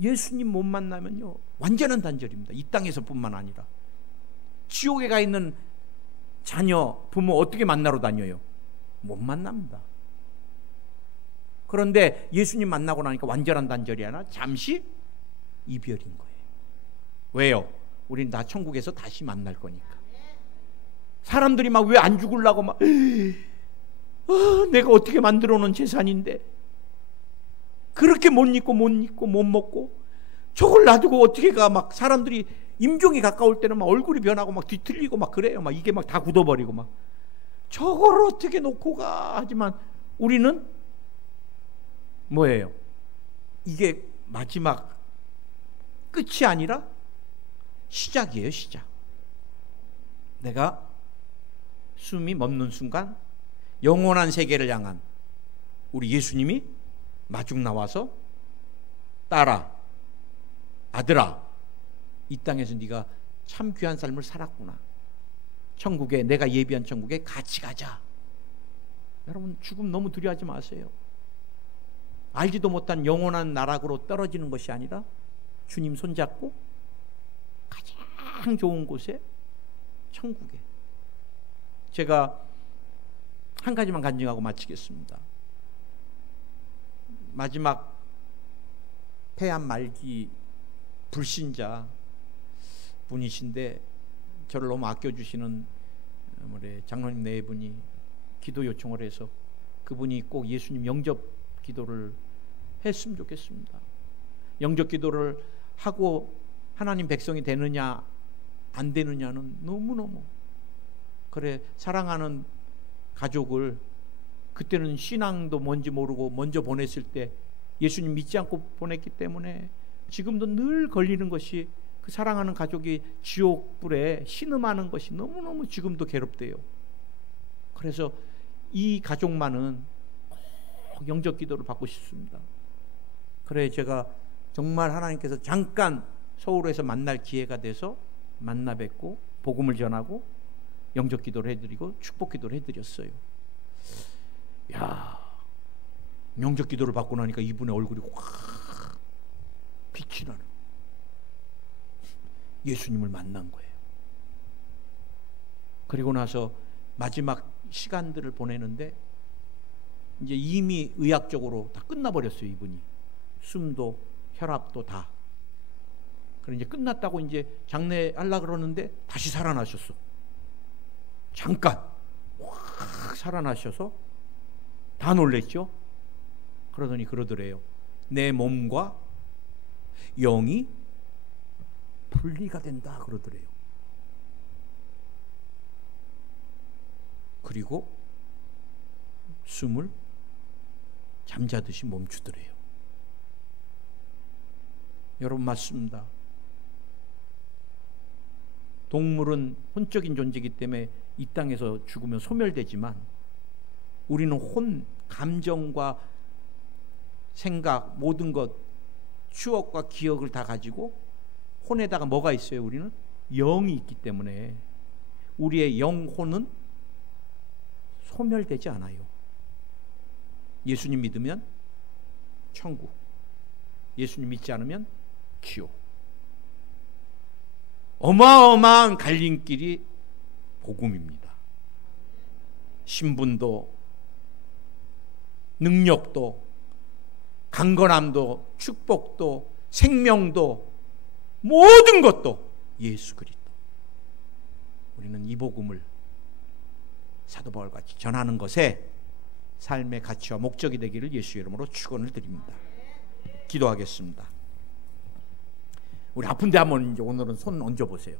예수님 못 만나면요 완전한 단절입니다. 이 땅에서뿐만 아니라 지옥에 가 있는 자녀, 부모 어떻게 만나러 다녀요? 못 만납니다. 그런데 예수님 만나고 나니까 완전한 단절이 아니라 잠시 이별인 거예요. 왜요? 우린 다 천국에서 다시 만날 거니까. 사람들이 막 왜 안 죽으려고 막 내가 어떻게 만들어 놓은 재산인데 그렇게 못 입고 못 입고 못 먹고 저걸 놔두고 어떻게 가. 막 사람들이 임종이 가까울 때는 막 얼굴이 변하고 막 뒤틀리고 막 그래요. 막 이게 막 다 굳어버리고 막 저걸 어떻게 놓고 가. 하지만 우리는 뭐예요? 이게 마지막 끝이 아니라 시작이에요. 시작. 내가 숨이 멎는 순간 영원한 세계를 향한 우리 예수님이 마중 나와서 딸아, 아들아, 이 땅에서 네가 참 귀한 삶을 살았구나. 천국에, 내가 예비한 천국에 같이 가자. 여러분, 죽음 너무 두려워하지 마세요. 알지도 못한 영원한 나락으로 떨어지는 것이 아니라 주님 손잡고 가장 좋은 곳에, 천국에. 제가 한 가지만 간증하고 마치겠습니다. 마지막 폐암 말기 불신자 분이신데 저를 너무 아껴주시는 우리 장로님 네 분이 기도 요청을 해서 그분이 꼭 예수님 영접 기도를 했으면 좋겠습니다. 영접 기도를 하고 하나님 백성이 되느냐 안 되느냐는 너무너무, 그래 사랑하는 가족을 그때는 신앙도 뭔지 모르고 먼저 보냈을 때 예수님 믿지 않고 보냈기 때문에 지금도 늘 걸리는 것이 그 사랑하는 가족이 지옥불에 신음하는 것이 너무너무 지금도 괴롭대요. 그래서 이 가족만은 꼭 영접 기도를 받고 싶습니다. 그래 제가 정말 하나님께서 잠깐 서울에서 만날 기회가 돼서 만나 뵙고 복음을 전하고 영접 기도를 해드리고 축복 기도를 해드렸어요. 야, 영접 기도를 받고 나니까 이분의 얼굴이 확 빛이 나는, 예수님을 만난 거예요. 그리고 나서 마지막 시간들을 보내는데 이제 이미 의학적으로 다 끝나버렸어요. 이분이 숨도 혈압도 다. 그래 이제 끝났다고 이제 장례하려고 그러는데 다시 살아나셨어. 잠깐 확 살아나셔서 다 놀랬죠. 그러더니 그러더래요. 내 몸과 영이 분리가 된다 그러더래요. 그리고 숨을 잠자듯이 멈추더래요. 여러분 맞습니다. 동물은 혼적인 존재이기 때문에 이 땅에서 죽으면 소멸되지만 우리는 혼, 감정과 생각, 모든 것, 추억과 기억을 다 가지고 혼에다가 뭐가 있어요? 우리는 영이 있기 때문에 우리의 영혼은 소멸되지 않아요. 예수님 믿으면 천국, 예수님 믿지 않으면 지옥. 어마어마한 갈림길이 복음입니다. 신분도 능력도 강건함도 축복도 생명도 모든 것도 예수 그리스도. 우리는 이 복음을 사도 바울같이 전하는 것에 삶의 가치와 목적이 되기를 예수의 이름으로 축원을 드립니다. 기도하겠습니다. 우리 아픈데 한번 이제 오늘은 손 얹어보세요.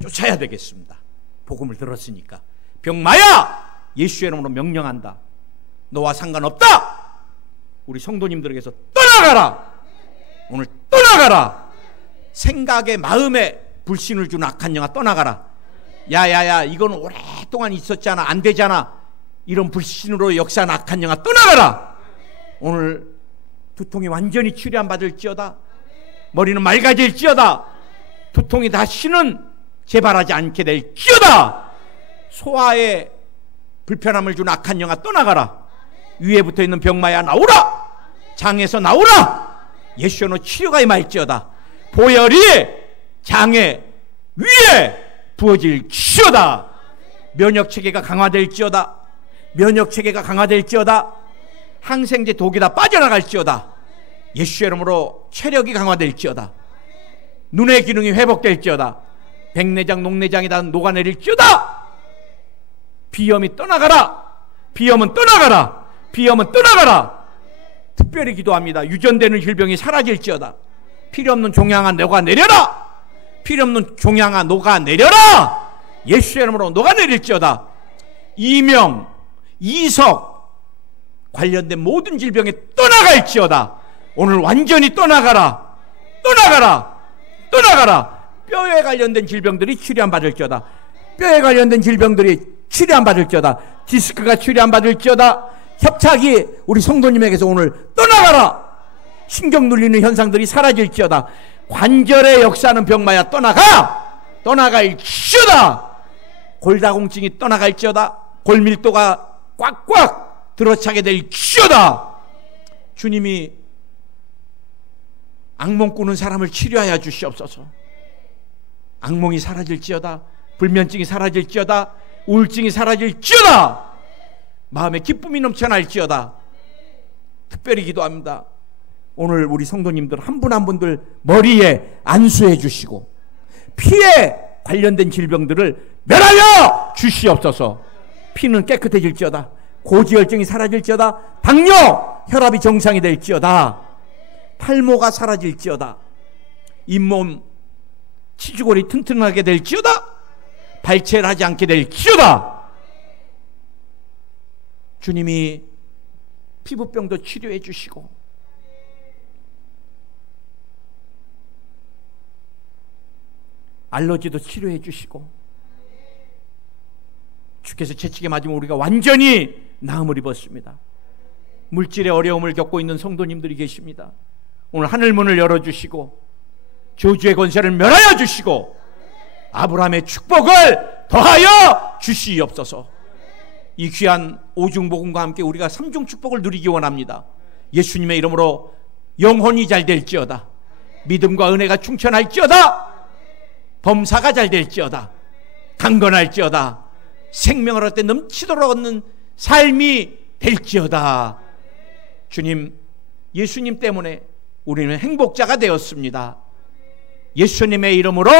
쫓아야 되겠습니다. 복음을 들었으니까. 병마야! 예수의 이름으로 명령한다. 너와 상관없다. 우리 성도님들에게서 떠나가라. 오늘 떠나가라. 생각에 마음에 불신을 주는 악한 영아 떠나가라. 야야야, 이건 오랫동안 있었잖아, 안 되잖아. 이런 불신으로 역사한 악한 영아 떠나가라. 오늘 두통이 완전히 치료 안 받을지어다. 머리는 맑아질지어다. 두통이 다시는 재발하지 않게 될지어다. 소화에 불편함을 주는 악한 영아 떠나가라. 위에 붙어있는 병마야 나오라. 장에서 나오라. 예수의 치료가 임할지어다. 보혈이 장에 위에 부어질지어다. 면역체계가 강화될지어다. 면역체계가 강화될지어다. 항생제 독이 다 빠져나갈지어다. 예수의 이름으로 체력이 강화될지어다. 눈의 기능이 회복될지어다. 백내장 녹내장이 다 녹아내릴지어다. 비염이 떠나가라. 비염은 떠나가라. 비염은 떠나가라. 특별히 기도합니다. 유전되는 질병이 사라질지어다. 필요없는 종양아 녹아내려라. 필요없는 종양아 녹아내려라. 예수의 이름으로 녹아내릴지어다. 이명, 이석 관련된 모든 질병에 떠나갈지어다. 오늘 완전히 떠나가라. 떠나가라. 떠나가라. 뼈에 관련된 질병들이 치료 안 받을지어다. 뼈에 관련된 질병들이 치료 안 받을지어다. 디스크가 치료 안 받을지어다. 협착이 우리 성도님에게서 오늘 떠나가라. 신경 눌리는 현상들이 사라질지어다. 관절의 역사하는 병마야 떠나가. 떠나갈지어다. 골다공증이 떠나갈지어다. 골밀도가 꽉꽉 들어차게 될지어다. 주님이 악몽 꾸는 사람을 치료하여 주시옵소서. 악몽이 사라질지어다. 불면증이 사라질지어다. 우울증이 사라질지어다. 마음에 기쁨이 넘쳐날지어다. 특별히 기도합니다. 오늘 우리 성도님들 한 분 한 분들 머리에 안수해 주시고 피에 관련된 질병들을 멸하여 주시옵소서. 피는 깨끗해질지어다. 고지혈증이 사라질지어다. 당뇨, 혈압이 정상이 될지어다. 탈모가 사라질지어다. 잇몸, 치주골이 튼튼하게 될지어다. 발체를 하지 않게 될지어다. 주님이 피부병도 치료해 주시고 알러지도 치료해 주시고 주께서 채찍에 맞으면 우리가 완전히 나음을 입었습니다. 물질의 어려움을 겪고 있는 성도님들이 계십니다. 오늘 하늘문을 열어주시고 저주의 권세를 멸하여 주시고 아브라함의 축복을 더하여 주시옵소서. 이 귀한 오중복음과 함께 우리가 삼중 축복을 누리기 원합니다. 예수님의 이름으로 영혼이 잘 될지어다. 믿음과 은혜가 충천할지어다. 범사가 잘 될지어다. 강건할지어다. 생명을 얻되 넘치도록 얻는 삶이 될지어다. 주님, 예수님 때문에 우리는 행복자가 되었습니다. 예수님의 이름으로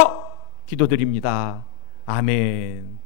기도드립니다. 아멘.